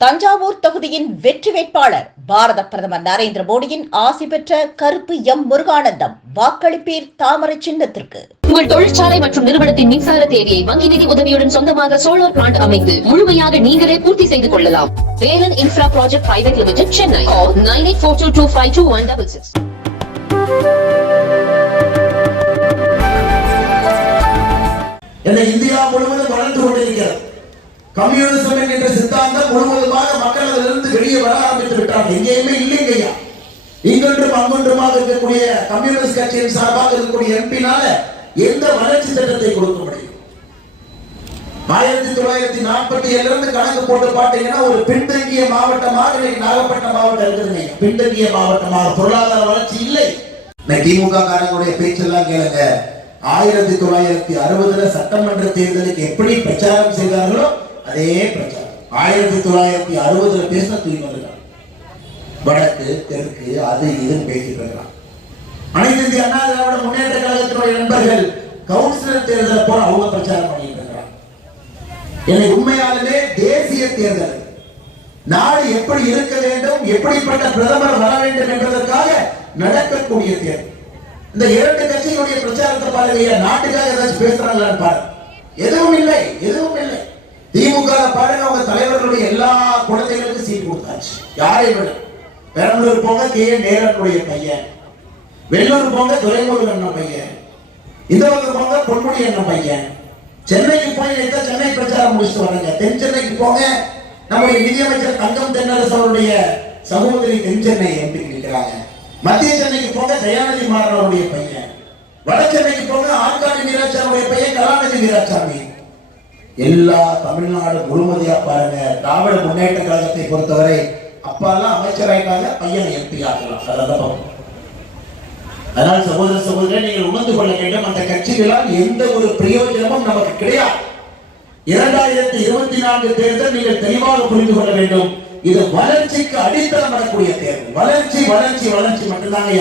தஞ்சாவூர் தொகுதியின் வெற்றி வேட்பாளர் பாரத பிரதமர் நரேந்திர மோடியின் ஆசி பெற்ற கருப்பு எம் முருகானந்தம். வாக்களிப்பீர் தாமரை சின்னத்திற்கு. உங்கள் தொழிற்சாலை மற்றும் நிறுவனத்தின் மின்சார தேவையை வங்கி நிதி உதவியுடன் சொந்தமாக சோலார் பிளான்ட் அமைத்து முழுமையாக நீங்களே பூர்த்தி செய்து கொள்ளலாம். Velan infra project private limited, Chennai. 9842252166. India முழுவதும் வளர்ந்து கொண்டிருக்கிறது. கம்யூனிசம் என்கின்ற சித்தாந்தம் முழுவதுமாக மக்களிலிருந்து வெளியே வர ஆரம்பித்து விட்டார். எங்கேயுமே இல்லைங்கய்யா. இங்கொன்றும் அங்கொன்றுமாக இருக்கக்கூடிய கம்யூனிஸ்ட் கட்சியின் சார்பாக இருக்கக்கூடிய எம்பினால எந்த வளர்ச்சி திட்டத்தை கொடுக்க முடியும்? 1947 இருந்து கணக்கு போட்டு பார்த்தீங்கன்னா ஒரு பின்தங்கிய மாவட்டமாக இன்னைக்கு நாகப்பட்டினம் மாவட்டம் இருக்குதுங்க. பின்தங்கிய மாவட்டமாக பொருளாதார வளர்ச்சி இல்லை. திமுக காரங்களுடைய பேச்செல்லாம் கேளுங்க. 1960 சட்டமன்ற தேர்தலுக்கு எப்படி பிரச்சாரம் செய்தார்களோ அதே பிரச்சாரம் 1960 பேசின தூய்மை வடக்கு தெற்கு அது இதுன்னு பேசிட்டு இருக்கிறான். அனைத்து இந்திய அண்ணா திராவிட முன்னேற்ற கழகத்தினுடைய நண்பர்கள் கவுன்சிலர் தேர்தல் போல அவங்க பிரச்சாரம் பண்ணிட்டு இருக்கிறாங்க. என்னை உண்மையாலுமே தேசிய தேர்தல் நாடு எப்படி இருக்க வேண்டும், எப்படிப்பட்ட பிரதமர் வர வேண்டும் என்பதற்காக நடக்கக்கூடிய தேர்தல். இந்த இரண்டு கட்சிகளுடைய பிரச்சாரத்தை பாருங்க. நாட்டுக்காக ஏதாச்சும் பேசுறாங்களான்னு பாருங்க. எதுவும் இல்லை, எதுவும் இல்லை. திமுக பாருங்க, அவங்க தலைவர்களுடைய எல்லா குழந்தைகளுக்கும் சீட் கொடுத்தாச்சு. யாரை விட பெரம்பலூர் போங்க கே.என். நேரனுடைய பையன், வெள்ளூர் போங்க துரைமுருகன் அண்ணன் பையன், இந்த பக்கம் போங்க பொன்முடி அண்ணன் பையன். சென்னைக்கு போய் சென்னை பிரச்சாரம் முடிச்சுட்டு வராங்க. தென் சென்னைக்கு போங்க நம்முடைய நிதியமைச்சர் தங்கம் தென்னரசு அவருடைய சகோதரி தென் சென்னை எம்பி இருக்கிறாங்க. மத்திய சென்னைக்கு போங்க தயாநிதி மாறன் அவருடைய பையன், வட சென்னைக்கு போங்க ஆற்காடு வீராசாமியுடைய பையன் கலாநிதி வீராசாமி. எல்லா தமிழ்நாடு முழுவதையா பாருங்க. திராவிட முன்னேற்ற கழகத்தை பொறுத்தவரை அப்பா எல்லாம் அமைச்சராயிட்டாங்க, பையன் எம்பி ஆகலாம். அதனால் சகோதர சகோதரரை நீங்கள் உணர்ந்து கொள்ள வேண்டும், அந்த கட்சிகளால் எந்த ஒரு பிரயோஜனமும் நமக்கு கிடையாது. 2024 தேர்தல் நீங்கள் தெளிவாக புரிந்து கொள்ள வேண்டும். இது வளர்ச்சிக்கு அடித்தளம் வரக்கூடிய தேர்தல். வளர்ச்சி வளர்ச்சி வளர்ச்சி மட்டும்தாங்க.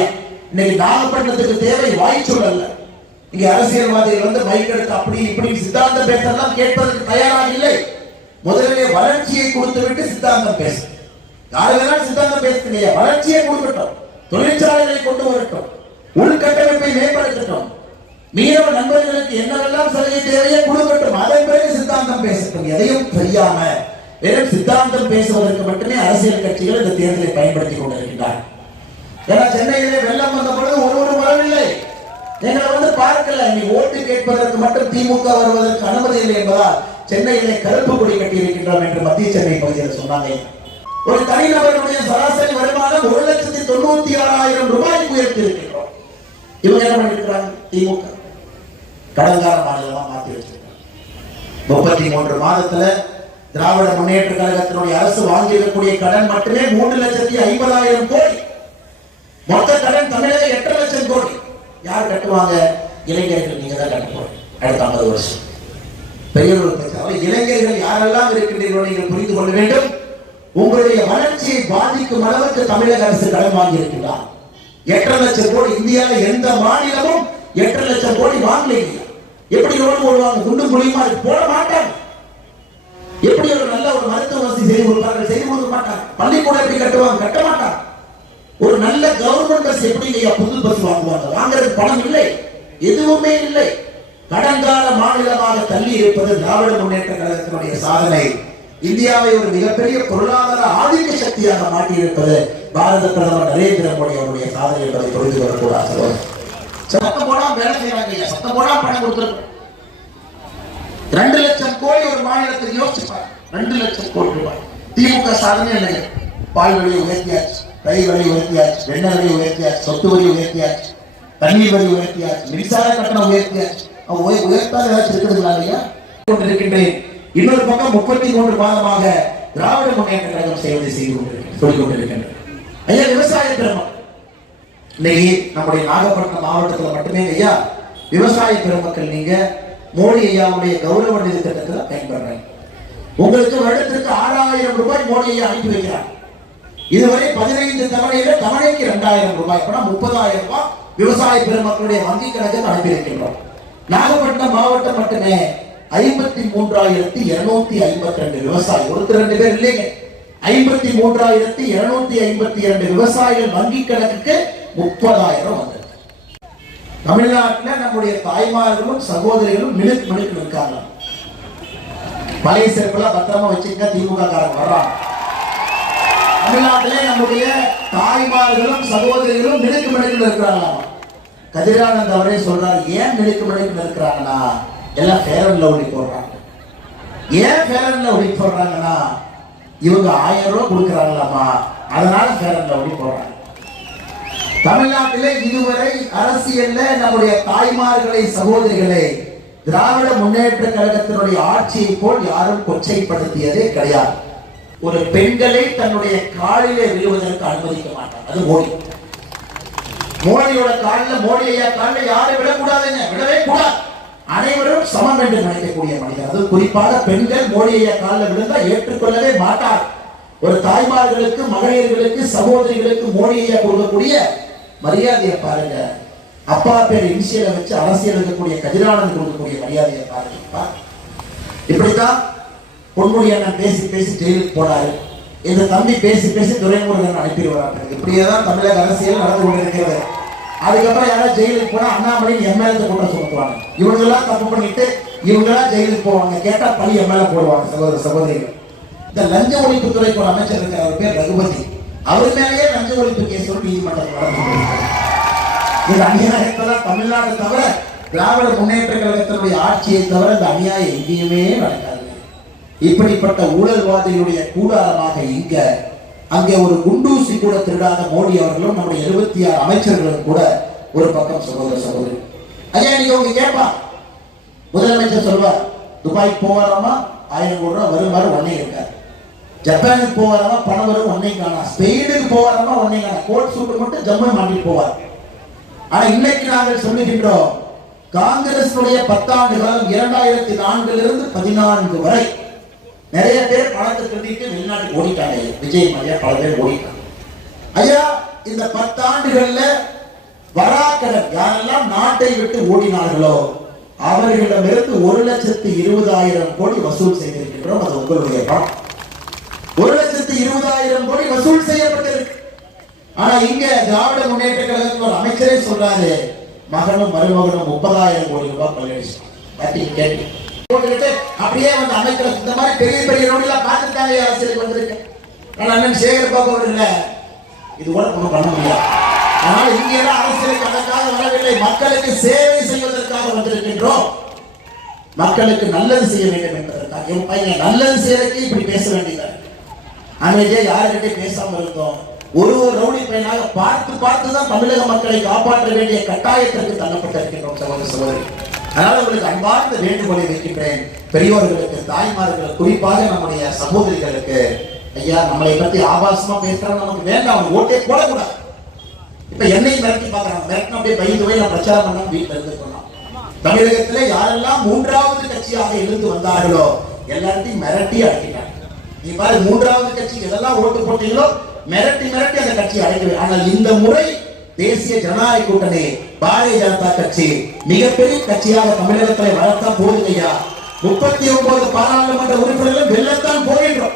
இன்னைக்கு நாகப்பட்டினத்துக்கு தேவை வாய்ச்சொல் அல்ல. இங்க அரசியல்வாதிகள் வந்து மைக் எடுத்து அப்படி இப்படி சித்தாந்தம் பேசலாம் கேட்பதற்கு தயாராக இல்லை. முதலிலே வளர்ச்சியை கொடுத்து விட்டு சித்தாந்தம் பேச. யாரு வேணாலும் சித்தாந்தம் பேசுறீங்க. வளர்ச்சியை கொடுக்கட்டும், தொழிற்சாலைகளை கொண்டு வரட்டும், உள்கட்டமைப்பை மேம்படுத்தட்டும், மீனவ நண்பர்களுக்கு என்னவெல்லாம் சலுகை தேவையோ கொடுக்கட்டும். அதன் பிறகு சித்தாந்தம் பேசட்டும். எதையும் செய்யாம வெறும் சித்தாந்தம் பேசுவதற்கு மட்டுமே அரசியல் கட்சிகள் இந்த தேர்தலை பயன்படுத்திக் கொண்டிருக்கின்றனர். ஏன்னா சென்னையிலே வெள்ளம் வந்த பொழுது ஒருவரும் வரவில்லை. எங்களை வந்து பார்க்கல. நீ ஓட்டு கேட்பதற்கு மட்டும் திமுக வருவதற்கு அனுமதி இல்லை என்பதால் சென்னையிலே கருப்பு கொடி கட்டி இருக்கின்றோம் என்று மத்திய சென்னை பகுதியில் சொன்னாங்க. ஒரு தனிநபருடைய சராசரி வருமானம் 1,96,000 ரூபாய்க்கு உயர்த்தி இருக்கின்றோம். இவங்க என்ன பண்ணிருக்கிறாங்க? திமுக கடன்கார மாநிலமா மாற்றி வச்சிருக்காங்க. 33 மாதத்துல திராவிட முன்னேற்ற கழகத்தினுடைய அரசு வாங்கியிருக்கக்கூடிய கடன் மட்டுமே 3,50,000 கோடி. மொத்த கடன் தமிழக 8 லட்சம் கோடி. யார் கட்டுவாங்க? இளைஞர்கள். நீங்க தான் கட்ட போறீங்க அடுத்த 50 வருஷம். பெரிய ஒரு பிரச்சனை. இளைஞர்கள் யாரெல்லாம் இருக்கின்றீர்களோ நீங்கள் புரிந்து கொள்ள வேண்டும். உங்களுடைய வளர்ச்சியை பாதிக்கும் அளவுக்கு தமிழக அரசு கடன் வாங்கி இருக்கின்றார். 8 லட்சம் கோடி. இந்தியாவில் எந்த மாநிலமும் 8 லட்சம் கோடி வாங்கலைங்க. எப்படி ரோடு போடுவாங்க? குண்டு குழியுமா போட மாட்டாங்க. எப்படி ஒரு நல்ல ஒரு மருத்துவ வசதி செய்து கொடுப்பார்கள்? செய்து கொடுக்க மாட்டாங்க. பள்ளிக்கூடம் எப்படி கட்டுவாங்க? கட்ட மாட்டாங்க. ஒரு நல்ல கவர்மெண்ட் பஸ் எப்படி புது பஸ் வாங்குவாங்க? வாங்குறதுக்கு பணம் இல்லை, எதுவுமே இல்லை. கடன்கால மாநிலமாக தள்ளி இருப்பது திராவிட முன்னேற்ற கழகத்தினுடைய சாதனை. இந்தியாவை ஒரு மிகப்பெரிய பொருளாதார ஆதிக்க சக்தியாக மாற்றியிருப்பது பாரத பிரதமர் நரேந்திர மோடி அவருடைய சாதனை என்பதை புரிந்து கொள்ளக்கூடாது. சத்தம் போனா வேலை செய்யறாங்க. சத்தம் போனா பணம் கொடுத்துருக்கோம். 2 லட்சம் கோடி ஒரு மாநிலத்துக்கு யோசிப்பாங்க. 2 லட்சம் கோடி ரூபாய். திமுக சாதனை இல்லைங்க. பால் விலை உயர்த்தியாச்சு, ரயில் வரி உயர்த்தியாச்சு, எண்ணெய் வரி உயர்த்தியாச்சு, சொத்து வரி உயர்த்தியாச்சு, தண்ணீர் வரி உயர்த்தியாச்சு, மின்சார கட்டணம் உயர்த்தியாச்சு. உயர்த்தாத ஏதாச்சும் இருக்குதுங்களா? இல்லையா? கொண்டிருக்கின்றேன். இன்னொரு பக்கம் 33 மாதமாக திராவிட முன்னேற்ற கழகம் செய்வதை செய்து கொண்டிருக்கின்றனர். ஐயா, விவசாய பெருமக்கள் இன்னைக்கு நம்முடைய நாகப்பட்டினம் மாவட்டத்தில் மட்டுமே ஐயா விவசாய பெருமக்கள் நீங்க மோடி ஐயாவுடைய கௌரவ நிதி திட்டத்தில் பயன்படுறாங்க. உங்களுக்கு வருடத்திற்கு 6,000 ரூபாய் மோடி ஐயா அனுப்பி வைக்கிறார். இதுவரை 15 தவணையில தவணைக்கு 2,000 ரூபாய், 30,000 ரூபாய் விவசாய பெருமக்களுடைய வங்கி கணக்கு அனுப்பி வைக்கின்றோம். நாகப்பட்டினம் மாவட்டம் மட்டுமே 53,252 விவசாயி. ஒருத்தர் 2 பேர் இல்லைங்க. 53,252 விவசாயிகள் வங்கி கணக்குக்கு 30,000 வந்தது. தமிழ்நாட்டில் நம்முடைய தாய்மார்களும் சகோதரிகளும் மினுக்கு மினுக்கு இருக்காங்க. பழைய செருப்புலாம் பத்திரமா வச்சுக்க, திமுக காரங்க வர்றாங்க. தமிழ்நாட்டிலே நம்முடைய தாய்மார்களும் சகோதரிகளும் மினுக்கு மினுக்கு இருக்கிறாங்களாமா. கதிரானந்த் அவரே சொல்றாரு, ஏன் மினுக்கு மினுக்கு இருக்கிறாங்கன்னா எல்லாம் ஃபேர் அண்ட் லவ்லி போடுறாங்க. ஏன் ஃபேர் அண்ட் லவ்லி போடுறாங்கன்னா இவங்க 1000 ரூபாய் கொடுக்குறாங்களாமா, அதனால ஃபேர் அண்ட் லவ்லி போடுறாங்க. தமிழ்நாட்டிலே இதுவரை அரசியல்ல நம்முடைய தாய்மார்களை சகோதரிகளை திராவிட முன்னேற்ற கழகத்தினுடைய ஆட்சியை போல் யாரும் கொச்சைப்படுத்தியதே கிடையாது. ஒரு பெண்களை தன்னுடைய காலிலே விழுவதற்கு அனுமதிக்க மாட்டாங்க. அது மோடி. மோடியோட காலில், மோடி ஐயா காலில் யாரும் விடக்கூடாதுங்க, விடவே கூடாது. அனைவரும் சமம் என்று நினைக்கக்கூடிய மனிதர். அது குறிப்பாக பெண்கள் மோடி ஐயா காலில் விழுந்தா ஏற்றுக்கொள்ளவே மாட்டார். ஒரு தாய்மார்களுக்கு, மகளிர்களுக்கு, சகோதரிகளுக்கு மோடி ஐயா கொடுக்கக்கூடிய மரியாதையை பாருங்க. அப்பா பேர் இனிஷியலை வச்சு அரசியல் இருக்கக்கூடிய கதிரானந்த் கொடுக்கக்கூடிய மரியாதையை பாருங்க. இப்படித்தான் பொன்முடி அண்ணன் பேசி பேசி ஜெயிலுக்கு போனாரு. இந்த தம்பி பேசி பேசி துரைமுருகன் அனுப்பிடுவாங்க. இப்படியேதான் தமிழக அரசியல் நடந்து கொண்டிருக்கிறது. அதுக்கப்புறம் யாராவது ஜெயிலுக்கு போனா அண்ணாமலை எம்எல்ஏ கூட்டம் சுமத்துவாங்க. இவங்கெல்லாம் தப்பு பண்ணிட்டு இவங்கெல்லாம் ஜெயிலுக்கு போவாங்க. கேட்டா பழி எம்எல்ஏ போடுவாங்க. சகோதர சகோதரிகள், இந்த லஞ்ச ஒழிப்புத்துறைக்கு ஒரு அமைச்சர் இருக்கிற அவர் பேர் ரகுபதி. அவர் மேலேயே லஞ்ச ஒழிப்பு கேஸ் நீதிமன்றத்தில் நடந்து. இந்த அநியாயத்தெல்லாம் தமிழ்நாடு தவிர திராவிட முன்னேற்ற கழகத்தினுடைய ஆட்சியை தவிர இந்த அநியாயம் எங்கேயுமே நடக்காது. இப்படிப்பட்ட ஊழல்வாதிகளுடைய கூடாரமாக அங்கே ஒரு குண்டூசி கூட திருடாத மோடி அவர்களும் நம்முடைய 76 அமைச்சர்களும் கூட ஒரு பக்கம். சகோதர சகோதரி, ஐயா நீங்க உங்க கேட்பா முதலமைச்சர் சொல்வார், துபாய்க்கு போவாராமா 1000 கோடி ரூபாய் வருமாறு ஒன்னே இருக்காரு. ஜப்பானுக்கு போவாராமா பணம் வரும் ஒன்னே காணா. ஸ்பெயினுக்கு போவாராமா ஒன்னே காணா. கோட் சூட்டு மட்டும் ஜம்மு மாட்டிட்டு போவார். ஆனா இன்னைக்கு நாங்கள் சொல்லுகின்றோம், காங்கிரஸ் 10 ஆண்டு காலம் 2004 14 வரை நிறைய பேர் பணத்தை திருடிட்டு வெளிநாட்டுக்கு ஓடிட்டாங்க. விஜய் மரியா பல பேர் ஓடிட்டாங்க. ஐயா இந்த 10 ஆண்டுகள்ல வராக்கடன் யாரெல்லாம் நாட்டை விட்டு ஓடினார்களோ அவர்களிடமிருந்து 1,20,000 கோடி வசூல் செய்திருக்கின்றோம். அது உங்களுடைய பணம். 1,20,000 கோடி வசூல் செய்யப்பட்டிருக்கு. ஆனா இங்க திராவிட முன்னேற்ற கழகத்தில் ஒரு அமைச்சரே சொல்றாரு, மகனும் மருமகனும் 30,000 கோடி ரூபாய் கொள்ளையடிச்சு அப்படியே வந்து அமைக்கிற இந்த மாதிரி பெரிய பெரிய நோடிலாம் பார்த்துட்டாங்க. அரசியலுக்கு வந்திருக்கு. அண்ணன் சேகர் பாபு அவர்கள் இது கூட ஒன்றும் பண்ண முடியாது. ஆனால் இங்கே அரசியலுக்கு அதற்காக வரவில்லை, மக்களுக்கு சேவை செய்வதற்காக வந்திருக்கின்றோம். மக்களுக்கு நல்லது செய்ய வேண்டும் என்பதற்காக. என் பையன் நல்லது செய்யறதுக்கு இப்படி பேச வேண்டியது. அமைதியா யாருக்கிட்டே பேசாம இருந்தோம். ஒரு ரவுடி பையனாக பார்த்து பார்த்து தான் தமிழக மக்களை காப்பாற்ற வேண்டிய கட்டாயத்திற்கு தள்ளப்பட்டிருக்கின்றோம். சகோதர சகோதரி, அதனால உங்களுக்கு அன்பார்ந்த வேண்டுகோளை வைக்கின்றேன். பெரியோர்களுக்கு, தாய்மார்களுக்கு, குறிப்பாக நம்முடைய சகோதரிகளுக்கு, ஐயா நம்மளை பத்தி ஆபாசமா பேசுறாங்க, நமக்கு வேண்டாம், அவங்க ஓட்டே போடக்கூடாது. இப்ப என்னை மிரட்டி பாக்குறாங்க. மிரட்டினா அப்படியே பயந்து போய் நான் பிரச்சாரம் பண்ண வீட்டுல இருந்து சொன்னோம். தமிழகத்துல யாரெல்லாம் 3வது கட்சியாக இருந்து வந்தார்களோ எல்லாத்தையும் மிரட்டி அடக்கிட்டாங்க. நீ பாரு, 3வது கட்சி எதெல்லாம் ஓட்டு போட்டீங்களோ மிரட்டி மிரட்டி அந்த கட்சி அடைக்கவே. ஆனால் இந்த முறை தேசிய ஜனநாயக கூட்டணி பாரதிய ஜனதா கட்சி மிகப்பெரிய கட்சியாக தமிழகத்தில் வளர்த்தா போதுங்கய்யா. 39 பாராளுமன்ற உறுப்பினர்களும் வெல்லத்தான் போகின்றோம்.